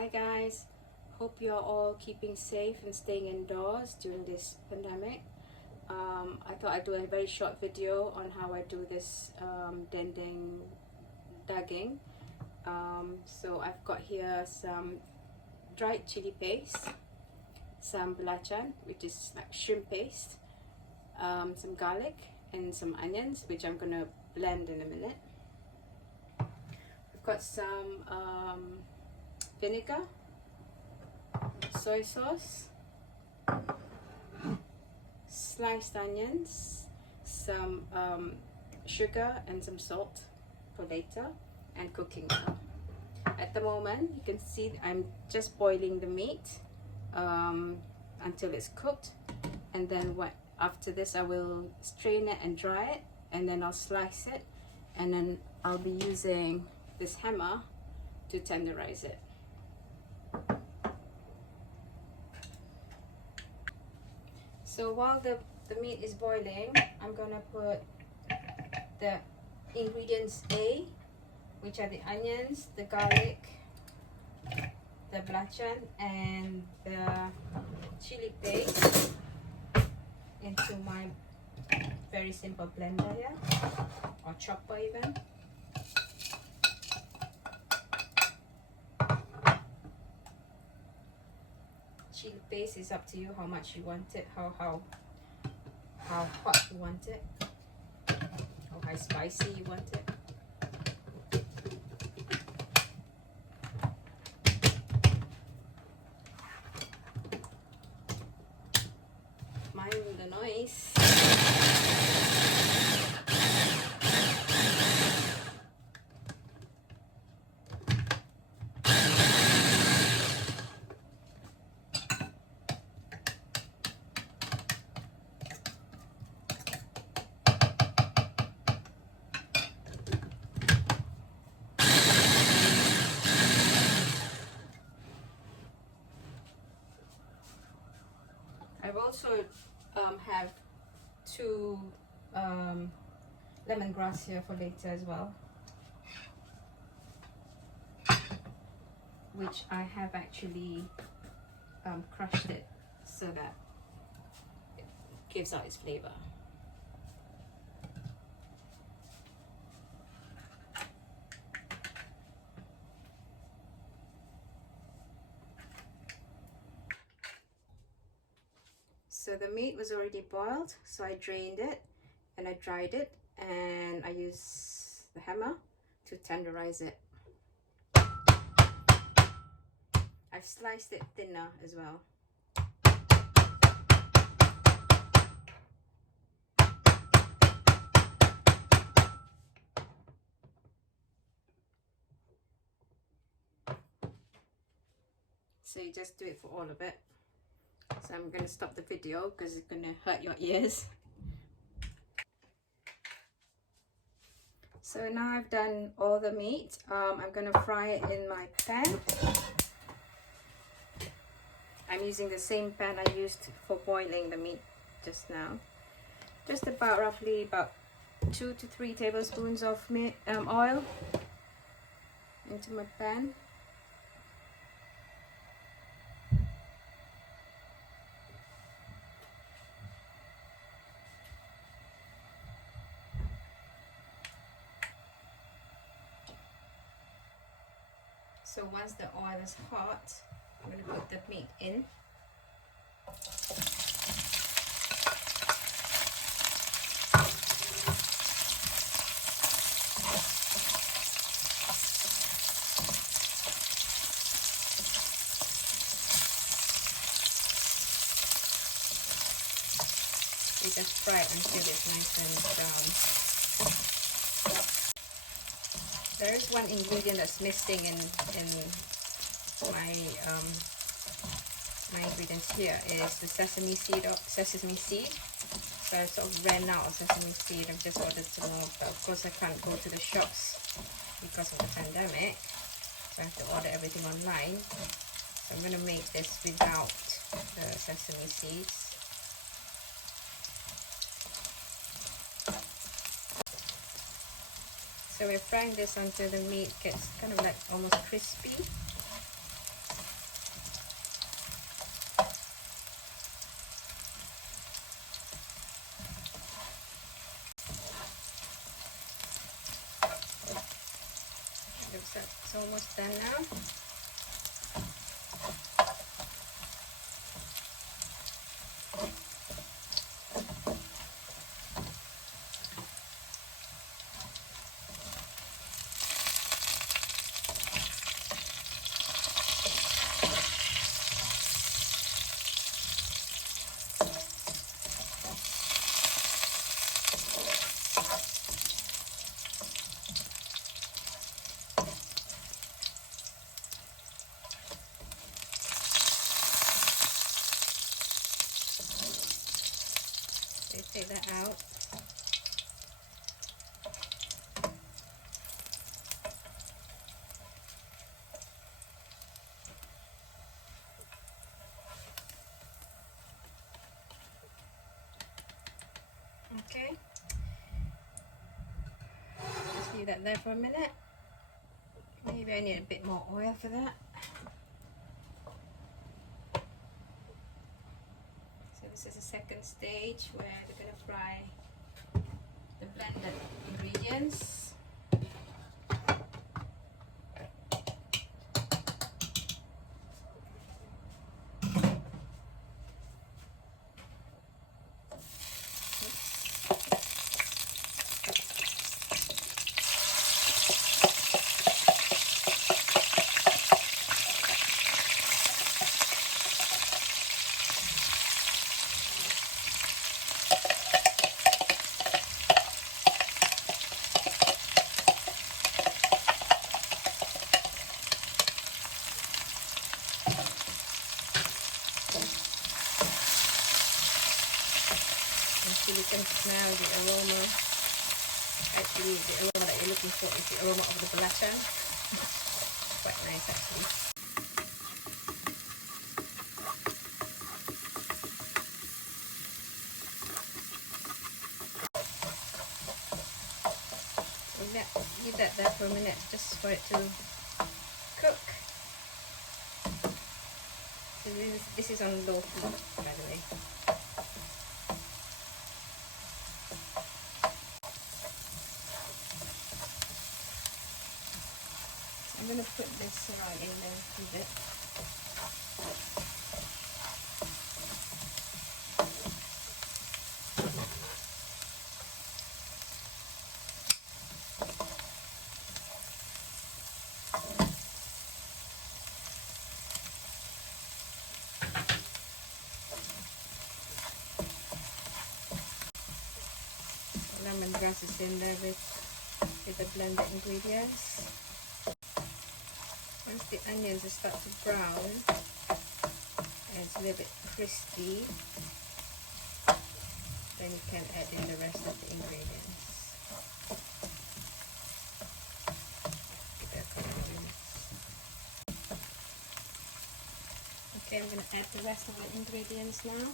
Hi guys, hope you're all keeping safe and staying indoors during this pandemic. I thought I'd do a very short video on how I do this Dendeng Daging. So I've got here some dried chili paste, some belacan, which is like shrimp paste, some garlic and some onions, which I'm gonna blend in a minute. We've got some vinegar, soy sauce, sliced onions, some sugar and some salt for later, and cooking oil. At the moment you can see I'm just boiling the meat until it's cooked, and then after this I will strain it and dry it, and then I'll slice it, and then I'll be using this hammer to tenderize it. So while the meat is boiling, I'm gonna put the ingredients A, which are the onions, the garlic, the belacan and the chili paste, into my very simple blender here, or chopper even. Chili paste is up to you how much you want it, how hot you want it, or how spicy you want it. Mind the noise. I've also have two lemongrass here for later as well, which I have actually crushed it so that it gives out its flavor. So the meat was already boiled, so I drained it and I dried it, and I use the hammer to tenderize it. I've sliced it thinner as well. So you just do it for all of it. So I'm going to stop the video because it's going to hurt your ears. So now I've done all the meat. I'm going to fry it in my pan. I'm using the same pan I used for boiling the meat just now. Just roughly about 2 to 3 tablespoons of oil into my pan. So once the oil is hot, I'm going to put the meat in. You just fry it until it's nice and brown. There is one ingredient that's missing in my my ingredients here, is the sesame seed. So I sort of ran out of sesame seed. I've just ordered some more, but of course I can't go to the shops because of the pandemic, so I have to order everything online. So I'm going to make this without the sesame seeds. So we're frying this until the meat gets kind of like almost crispy. It's almost done now. Take that out. Okay. Just leave that there for a minute. Maybe I need a bit more oil for that. So this is the second stage where we're going to fry the blended ingredients. You can smell the aroma. Actually, the aroma that you're looking for is the aroma of the belacan. Quite nice, actually. Leave that there for a minute, just for it to cook. So this is on low heat, by the way. I'm going to put this in there a bit. Lemongrass is in there with the blended ingredients. Once the onions start to brown and it's a little bit crispy, then you can add in the rest of the ingredients. Give that a couple of minutes. Okay, I'm going to add the rest of the ingredients now.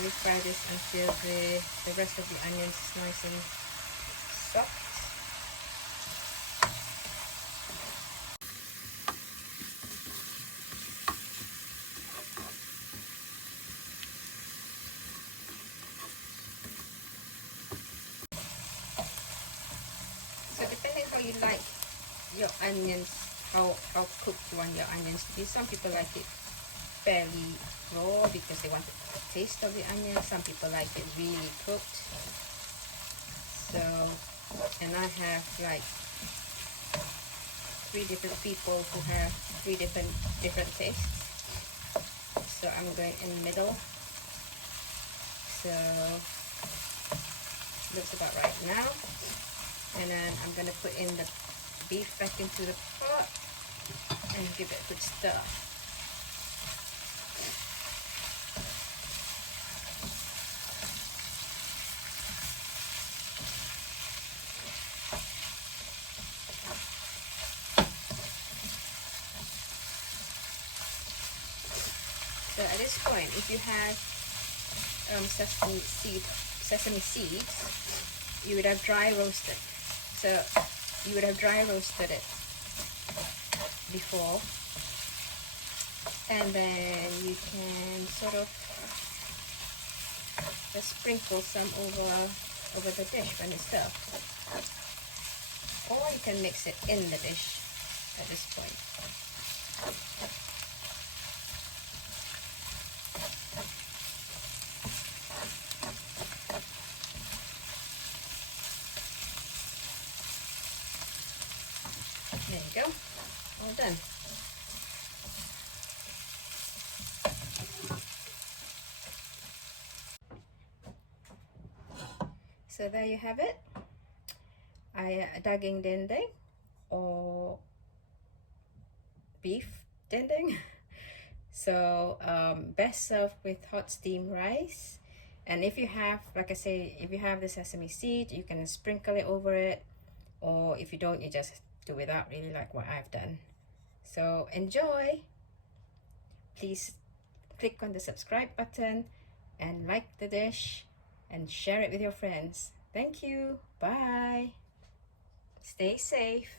We fry this until the rest of the onions is nice and soft. So depending how you like your onions, how cooked you want your onions to be. Some people like it fairly raw because they want the taste of the onion. Some people like it really cooked. So, and I have like 3 different people who have 3 different tastes. So I'm going in the middle. So looks about right now. And then I'm gonna put in the beef back into the pot and give it a good stir. So at this point, if you have sesame seeds, you would have dry roasted. So you would have dry roasted it before, and then you can sort of just sprinkle some over the dish when it's served, or you can mix it in the dish at this point. There you go, all done. So there you have it, daging dendeng or beef dendeng. So best served with hot steamed rice. And if you have, like I say, if you have the sesame seed, you can sprinkle it over it, or if you don't, you just do without, really, like what I've done. So enjoy. Please click on the subscribe button and like the dish and share it with your friends. Thank you. Bye. Stay safe.